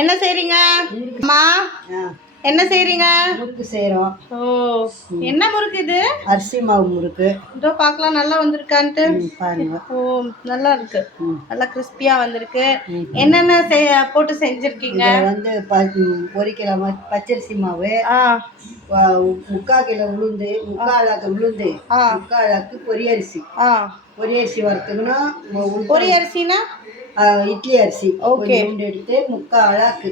என்ன செய்றீங்க அம்மா? என்ன செய்றீங்க? முறுக்கு செய்கிறோம். ஓ, என்ன முறுக்கு இது? அரிசி மாவு முறுக்கு. இதோ பார்க்கலாம் நல்லா வந்திருக்கான்ட்டு. பாருங்க. ஓ, நல்லா இருக்கு. நல்லா கிறிஸ்பியா வந்திருக்கு. என்னென்ன போட்டு செஞ்சிருக்கீங்க? வந்து 1 கிலோ பச்சரிசி மாவு, 3/4 கிலோ உளுந்து, 3/4 உளுந்து, 3/4 பொரியரிசி. பொரியரிசி வறுத்துக்கணும். பொரியரிசினா இட்லி அரிசி. ஓகே. எடுத்து 3/4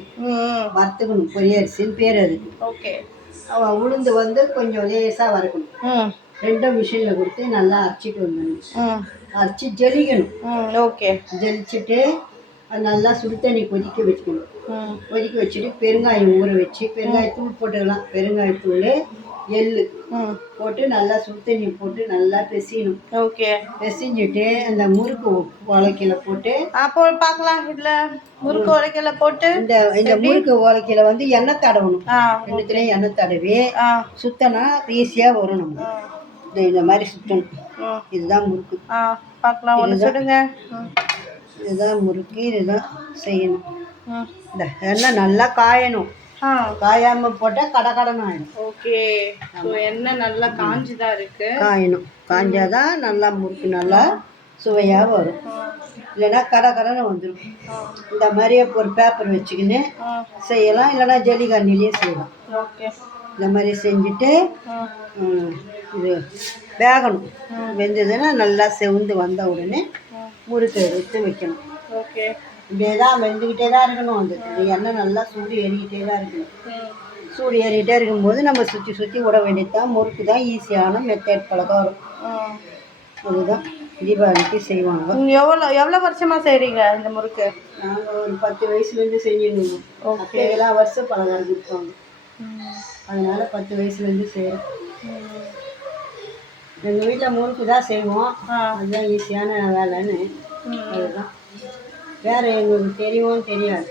வறுத்துக்கணும். பொரியரிசின்னு பேர் அதுக்கு. ஓகே. உளுந்து வந்து கொஞ்சம் லேசாக வறுக்கணும். ரெண்டும் மிஷினில் கொடுத்து நல்லா அரைச்சிட்டு வந்துடணும். அரைச்சி ஜலிக்கணும். ஓகே. ஜலிச்சுட்டு அது நல்லா சுடு தண்ணி கொதிக்க வச்சுக்கணும். கொதிக்க வச்சுட்டு பெருங்காயம் ஊற வச்சு பெருங்காயத்தூள் போட்டுக்கலாம். பெருங்காயத்தூள், எள்ளு போட்டு நல்லா சுடு தண்ணி போட்டு நல்லா பெசியணும். ஓகே. பெசிஞ்சுட்டு அந்த முறுக்கு உலக்கையில போட்டு அப்போ பார்க்கலாம். இதில் முறுக்கு உலக்கையில போட்டு இந்த முறுக்கு உலக்கையில வந்து எண்ணெய் தடவணும். ரெண்டுத்துலேயும் எண்ணெய் தடவி சுத்தனா ஈஸியாக வரும். நம்ம இந்த மாதிரி சுத்தணும். இதுதான் முறுக்கு. பார்க்கலாம். ஒன்று சுடுங்க. இதுதான் முறுக்கு. இதுதான் செய்யணும். இந்த எண்ணெய் நல்லா காயணும். காயாம போட்டால் கடகடன்னு ஆயிடும். ஓகே. எண்ணெய் நல்லா காஞ்சுதான் இருக்கு. காயணும். காஞ்சாதான் நல்லா முறுக்கு நல்லா சுவையாக வரும். இல்லைன்னா கடகடன்னு வந்துடும். இந்த மாதிரியே ஒரு பேப்பர் வச்சுக்கின்னு செய்யலாம். இல்லைன்னா ஜல்லிக்கண்ணிலேயே செய்யலாம். ஓகே. இந்த மாதிரி செஞ்சுட்டு இது வேகணும். வெந்ததுன்னா நல்லா செவந்து வந்த உடனே முறுக்கு எடுத்து வைக்கணும். ஓகே. இப்படியே தான் வெந்துக்கிட்டே தான் இருக்கணும். அந்த எண்ணெய் நல்லா சூடு ஏறிக்கிட்டே தான் இருக்கணும். சூடு ஏறிக்கிட்டே இருக்கும்போது நம்ம சுற்றி சுற்றி விட வேண்டியது தான். முறுக்கு தான் ஈஸியான மெத்தட் பழக்கம் வரும். அதுதான் தீபாவளிக்கு செய்வாங்க. எவ்வளோ வருஷமாக செய்கிறீங்க இந்த முறுக்கு? நாங்கள் ஒரு 10 வயசுலேருந்து செஞ்சுருந்தோம். ஓகே. எல்லாம் வருஷம் பலகாரம் கொடுப்பாங்க. அதனால் 10 வயசுலேருந்து செய்கிறோம். எங்கள் வீட்டில் முறுக்கு தான் செய்வோம். அதுதான் ஈஸியான வேலைன்னு. அதுதான் வேறு எங்களுக்கு தெரியவும் தெரியாது.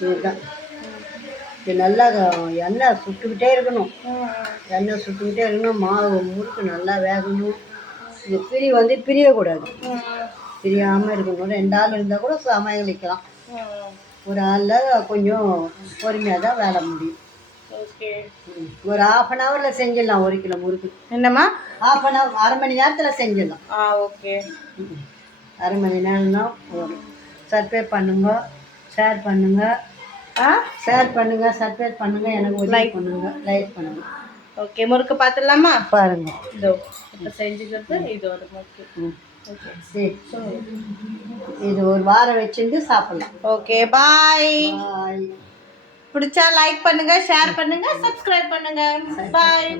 இதுதான் இது நல்லா எண்ணெய் சுட்டுக்கிட்டே இருக்கணும். எண்ணெய் சுட்டுக்கிட்டே இருக்கணும். மாவு முறுக்கு நல்லா வேகணும். இது பிரியக்கூடாது. பிரியாமல் இருக்கணும். 2 ஆள் இருந்தால் கூட சமாளிக்கலாம். ஒரு ஆளில் கொஞ்சம் பொறுமையாக தான் வேலை முடியும். ஓகே. ஒரு 1/2 ஹவரில் செஞ்சிடலாம் 1 கிலோ முறுக்கு. என்னம்மா? 1/2 ஹவர், 1/2 மணி நேரத்தில் செஞ்சிடலாம். ஓகே. 1/2 மணி நேரம் தான் போதும். சப்ஸ்கிரைப் பண்ணுங்க, ஷேர் பண்ணுங்க. சப்ஸ்கிரைப் பண்ணுங்க. எனக்கு லைக் பண்ணுங்க. ஓகே. முறுக்கு பார்த்துடலாமா? பாருங்க. இதோ இப்போ செஞ்சுக்கிறது இதோட முறுக்கு. ஓகே. சரி. இது ஒரு வாரம் வச்சுட்டு சாப்பிடலாம். ஓகே. பாய். பிடிச்சா லைக் பண்ணுங்க, ஷேர் பண்ணுங்க, சப்ஸ்கிரைப் பண்ணுங்க. பாய்.